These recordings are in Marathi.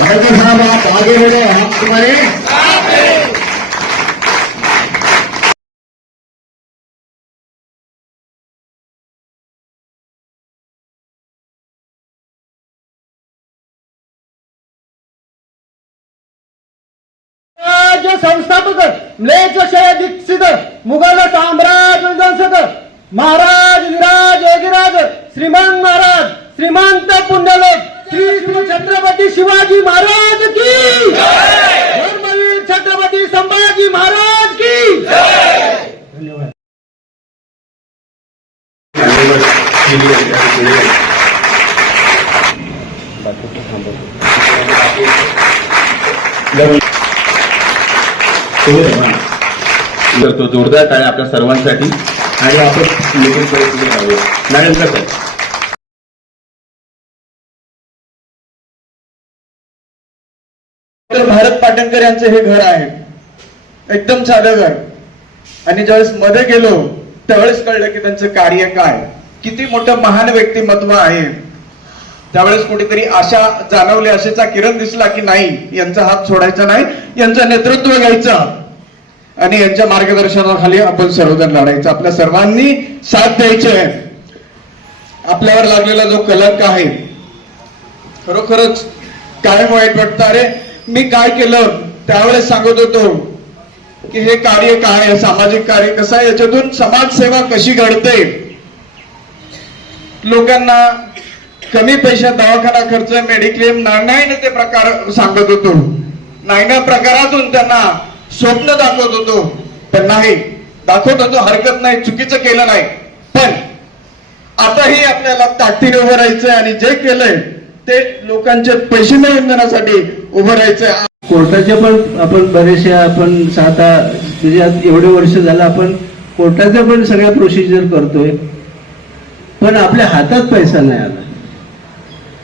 बालजी साहब आप आगे हो जाए तुम्हारे संस्थापक दीक्षित मुघल साम्राज्य महाराज विराज योगीराज. श्रीमान महाराज श्रीमंत पुण्यलोक श्री श्री छत्रपती शिवाजी महाराज की धर्मवीर छत्रपती संभाजी महाराज की धन्यवाद. करतो जोरदार टाळ्या आपल्या सर्वांसाठी. आणि आपण नितीन परिस्थिती राहूया मॅडम कसं भारत पाटणकर यांचं हे घर आहे. एकदम साधं घर. आणि ज्यावेळेस मध्ये गेलो त्यावेळेस कळलं की त्यांचं कार्य काय. किती मोठं महान व्यक्तिमत्व आहे. त्यावेळेस कुठेतरी आशा जाणवली आशेचा किरण दिसला की नाही यांचा हात सोडायचा नाही यांचं नेतृत्व घ्यायचं. आणि यांच्या मार्गदर्शनाखाली आपण सर्वजण लढायचं. आपल्या सर्वांनी साथ द्यायचे आपल्यावर लागलेला जो कलंक आहे खरोखरच काय वाईट वाटतं? अरे मी काय केलं? त्यावेळेस सांगत होतो की हे कार्य काय सामाजिक कार्य कसं आहे? याच्यातून समाजसेवा कशी घडते? लोकांना कमी पैशात दवाखाना खर्च मेडिक्लेम नाण्याने ते प्रकार सांगत होतो. नाण्या प्रकारातून त्यांना स्वप्न दाखवत होतो. पण नाही दाखवत होतो हरकत नाही चुकीचं केलं नाही. पण आताही आपल्याला ताकदीने उभं राहायचंय आणि जे केलंय ते लोकांचे पैसे मिळवून देण्यासाठी उभं राहायचंय. कोर्टाच्या पण आपण बरेचशा आपण सात आ- म्हणजे एवढे वर्ष झालं आपण कोर्टाच्या पण सगळ्या प्रोसिजर करतोय. पण आपल्या हातात पैसा नाही आला.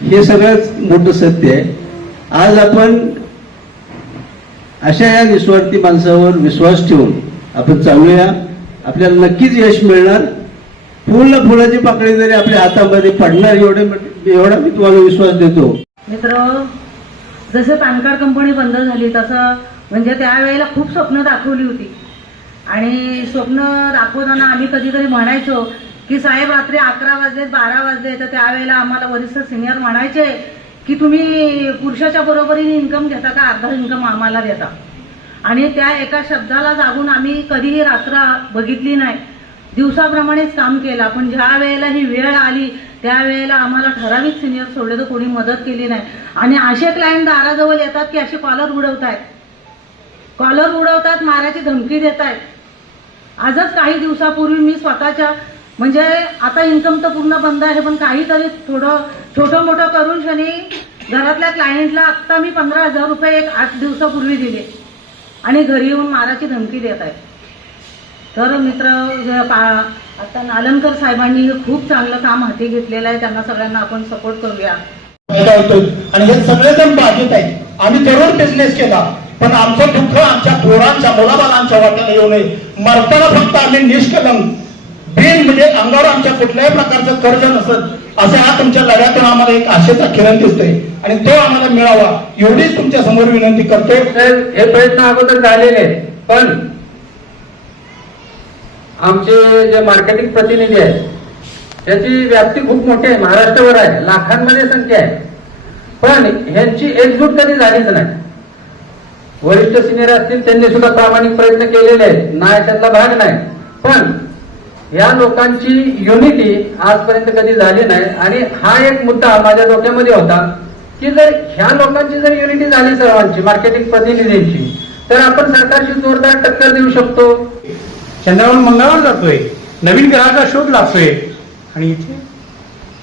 हे सगळ्यात मोठं सत्य आहे. आज आपण अशा या निस्वार्थी माणसावर विश्वास ठेवून आपण चालूया. आपल्याला नक्कीच यश मिळणार. फुल फुलाची पाकळी जरी आपल्या हातामध्ये पडणार एवढे एवढा मी तुम्हाला विश्वास देतो. मित्र जसं पॅन कार्ड कंपनी बंद झाली तसं म्हणजे त्यावेळेला खूप स्वप्न दाखवली होती. आणि स्वप्न दाखवताना आम्ही कधीतरी म्हणायचो की साहेब रात्री अकरा वाजले बारा वाजले तर त्यावेळेला आम्हाला वरिष्ठ सिनियर म्हणायचे की तुम्ही पुरुषाच्या बरोबरीने इन्कम घेता का? अर्धा इन्कम आम्हाला देता. आणि त्या एका शब्दाला जागून आम्ही कधीही रात्र बघितली नाही. दिवसाप्रमाणेच काम केलं. पण ज्या वेळेला ही वेळ आली त्यावेळेला आम्हाला ठराविक सिनियर सोडले तर कोणी मदत केली नाही. आणि असे क्लायंट दाराजवळ येतात की असे कॉलर उडवतायत. कॉलर उडवतात मारायची धमकी देत आहेत आजच काही दिवसापूर्वी मी स्वतःच्या म्हणजे आता इन्कम तर पूर्ण बंद आहे पण काहीतरी थोडं छोटं मोठं करून शनी घरातल्या क्लायंटला आत्ता मी पंधरा हजार रुपये एक आठ दिवसापूर्वी दिले. आणि घरी येऊन माराची धमकी देत आहे. तर मित्र आता नालनकर साहेबांनी हे खूप चांगलं काम हाती घेतलेलं आहे त्यांना सगळ्यांना आपण सपोर्ट करूया. आणि हे सगळेजण बाधित आहेत. आम्ही जरूर बिझनेस केला पण आमचं दुःख आमच्या पोरांच्या मुलाबालांच्या वाट्याला येऊ नये. मरताना फक्त आम्ही निष्कलंक. बिन म्हणजे अंगावर आमच्या कुठल्याही प्रकारचं कर्ज नसत असे हा तुमच्या लढ्यातून आम्हाला एक आशेचा किरण दिसतोय. आणि तो आम्हाला मिळावा एवढीच तुमच्यासमोर विनंती करतो. हे प्रयत्न अगोदर झालेले आहेत पण आमचे जे मार्केटिंग प्रतिनिधी आहेत त्याची व्याप्ती खूप मोठी आहे महाराष्ट्रावर आहे लाखांमध्ये संख्या आहे. पण ह्यांची एकजूट कधी झालीच नाही. वरिष्ठ सिनियर असतील त्यांनी सुद्धा प्रामाणिक प्रयत्न केलेले आहेत नाही त्यातला भाग नाही. पण या लोकांची युनिटी आजपर्यंत कधी झाली नाही. आणि हा एक मुद्दा माझ्या डोक्यामध्ये होता की जर ह्या लोकांची जर युनिटी झाली सर्वांची मार्केटिंग प्रतिनिधींची तर आपण सरकारची जोरदार टक्कर देऊ शकतो. चंद्रावर मंगळावर जातोय. नवीन ग्रहाचा शोध लागतोय. आणि इथे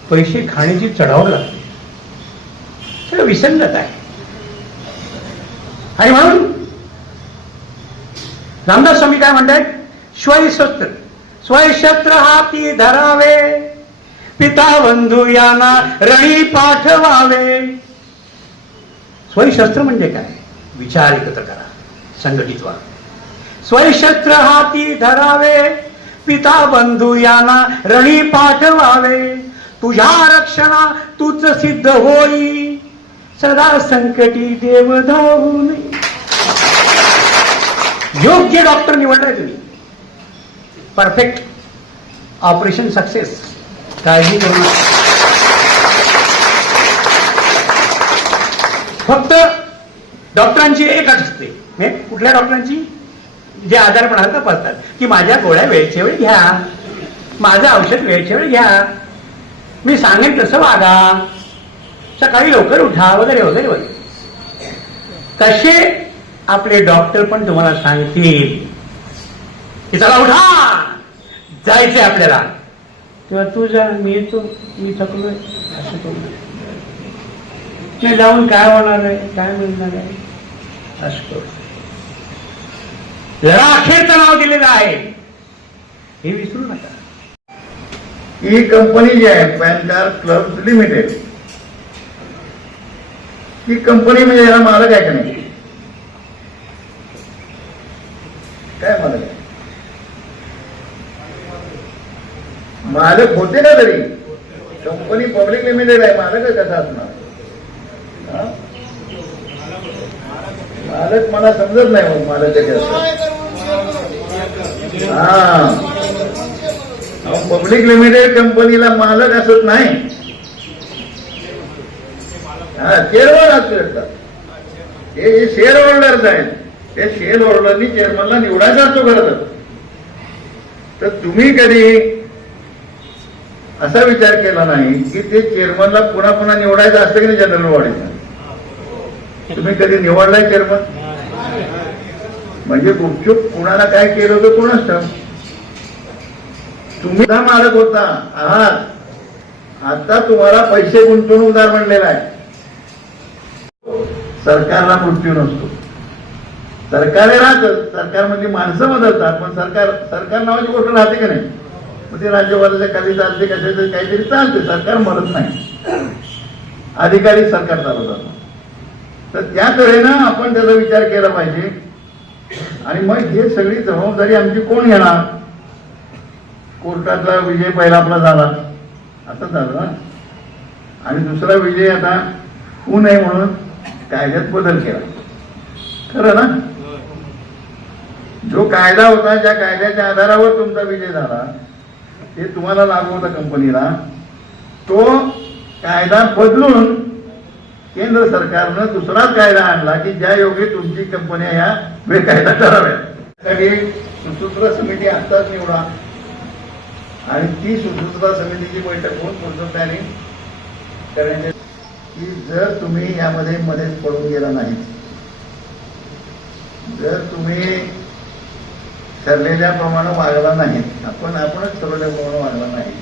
पैसे खाण्याची चढाव लागते. सगळं विसंगत आहे. आणि म्हणून रामदास स्वामी काय म्हणतात स्वस्त स्वयशस्त्र हाती धरावे. पिता बंधू यांना रणी पाठवावे. स्वयशस्त्र म्हणजे काय? विचार एकत्र करा. संघटित व्हा. स्वयशस्त्र हाती धरावे. पिता बंधू यांना रणी पाठवावे. तुझ्या रक्षणा तूच सिद्ध होई. सदा संकटी देव धावून योग्य डॉक्टर निवडलाय तुम्ही. Perfect operation success. काळजी करू नका. फक्त डॉक्टरांची एक अट असते. हे कुठल्या डॉक्टरांची? जे आजारपणाला तपासतात की माझ्या गोळ्या वेळच्या वेळी घ्या. माझं औषध वेळच्या वेळी घ्या. मी सांगेन तसं वागा. सकाळी लवकर उठा वगैरे वगैरे वगैरे. तसे आपले डॉक्टर पण तुम्हाला सांगतील. की चला उठा. जायचंय आपल्याला. तेव्हा तू जा मी येतो मी थकलोय असं करू जाऊन काय होणार आहे काय मिळणार आहे असं करू जरा अखेरचं नाव दिलेलं आहे. हे विसरू नका. ही कंपनी जी आहे पॅन कार्ड क्लब लिमिटेड. ही कंपनी म्हणजे याला मालक आहे का नाही? काय मालक आहे? मालक होते ना तरी. कंपनी पब्लिक लिमिटेड आहे मालक कसा असणार मालक मला समजत नाही मग मालक कसे असतात हा. पब्लिक लिमिटेड कंपनीला मालक असत नाही. हा चेअरमन असू शकतात हे जे शेअर होल्डर्स आहेत ते शेअर होल्डरनी चेअरमनला निवडायचा असतो खरं तर. तर तुम्ही कधी असा विचार केला नाही की ते चेअरमनला पुन्हा पुन्हा निवडायचं असतं की नाही जनरल बॉडीचं तुम्ही कधी निवडलाय चेअरमन म्हणजे गुपचूप कुणाला काय केलं होतं कुणाच ठाऊक तुम्ही मालक होता आहात. आता तुम्हाला पैसे गुंतवणूकदार म्हणलेला आहे. सरकारला मृत्यू नसतो. सरकार हे सरकार म्हणजे माणसं बदलतात पण सरकार सरकार नावाची गोष्ट राहते का नाही? मग ते राज्यपालाच्या खाली चालते कशाचं काहीतरी चालते. सरकार मरत नाही. अधिकारी सरकार चालवतात. तर त्या तऱ्हेनं आपण त्याचा विचार केला पाहिजे. आणि मग हे सगळी जबाबदारी आमची कोण घेणार? कोर्टातला विजय पहिला आपला झाला. असं झालं ना? आणि दुसरा विजय आता होऊ नये म्हणून कायद्यात बदल केला. खरं ना? जो कायदा होता ज्या कायद्याच्या आधारावर तुमचा विजय झाला ते तुम्हाला लागू होता कंपनीला. तो कायदा बदलून केंद्र सरकारनं दुसराच कायदा आणला की ज्या योगे तुमची कंपन्या ह्या बेकायदा ठराव्यात त्यासाठी सुसूत्र समिती आत्ताच निवडा. आणि ती सुसूत्रता समितीची बैठक होऊन पुढचं प्लॅनिंग करण्याचे. की जर तुम्ही यामध्ये मध्येच पडून गेला नाही जर तुम्ही ठरलेल्याप्रमाणे वागला नाही. आपण आपणच ठरवल्याप्रमाणे वागला नाही.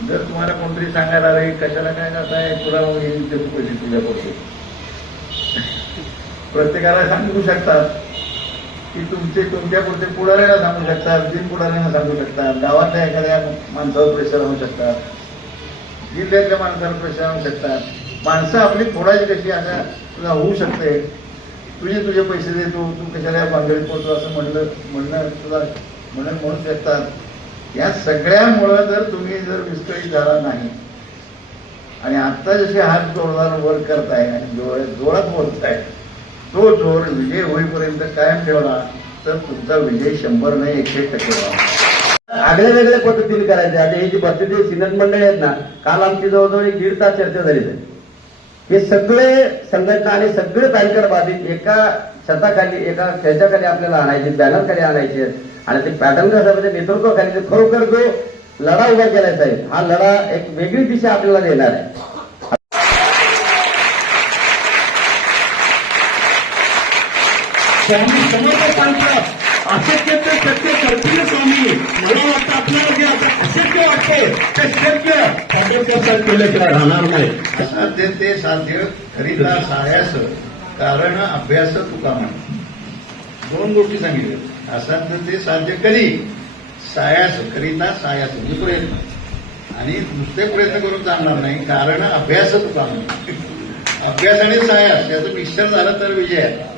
जर तुम्हाला कोणतरी सांगायला रे कशाला काय करताय? तुला येईल ते पैसे तुझ्या पडतो प्रत्येकाला सांगू शकतात. की तुमचे तुमच्या पुढचे पुढाऱ्याला सांगू शकतात तीन पुढाऱ्यांना सांगू शकतात. गावातल्या एखाद्या माणसावर प्रेशर होऊ शकतात. जिल्ह्यातल्या माणसावर प्रेशर होऊ शकतात. माणसं आपली फोडायची कशी आता तुला होऊ शकते? तुझे तुझे पैसे देतो तू कशाला या भानगडीत पडतो असं म्हणलं म्हणणं तुला म्हणून म्हणू शकतात या सगळ्यामुळं जर तुम्ही जर विस्कळीत झाला नाही आणि आता जसे हात जोरदार वर करताय आणि जोर जोरात बोलताय तो जोर विजय होईपर्यंत कायम ठेवला तर तुमचा विजय शंभर नाही एकशे टक्के व्हावा आगळ्या वेगळ्या पद्धतीने करायचे. आता हे जी बसलेली सिनेट मंडळी आहेत ना काल आमची जवळजवळ एक दीड तास चर्चा झाली हे सगळे संघटना आणि सगळे बँकर बाबी एका छताखाली एका खेळच्याखाली आपल्याला आणायचे बॅनरखाली आणायचे. आणि ते पॅटर्न साहेबांच्या नेतृत्वाखाली ते खरोखर जो लढा उभा केला साहेब हा लढा एक वेगळी दिशा आपल्याला देणार आहे. समर्थ अशक्य ते शक्य करतील स्वामी मला वाटतं आपल्याला जे आता अशक्य वाटते ते शक्य हंड्रेड पर्सेंट केल्याशिवाय राहणार नाही असाध्य ते साध्य खरीदा सायास कारण अभ्यास तुका म्हण दोन गोष्टी सांगितल्या असाध्य ते साध्य करी सायास करीता सायास म्हणजे प्रयत्न आणि नुसते प्रयत्न करून चालणार नाही कारण अभ्यास तुका म्हण अभ्यास आणि सायास याचं मिक्सर झालं तर विजय आहे.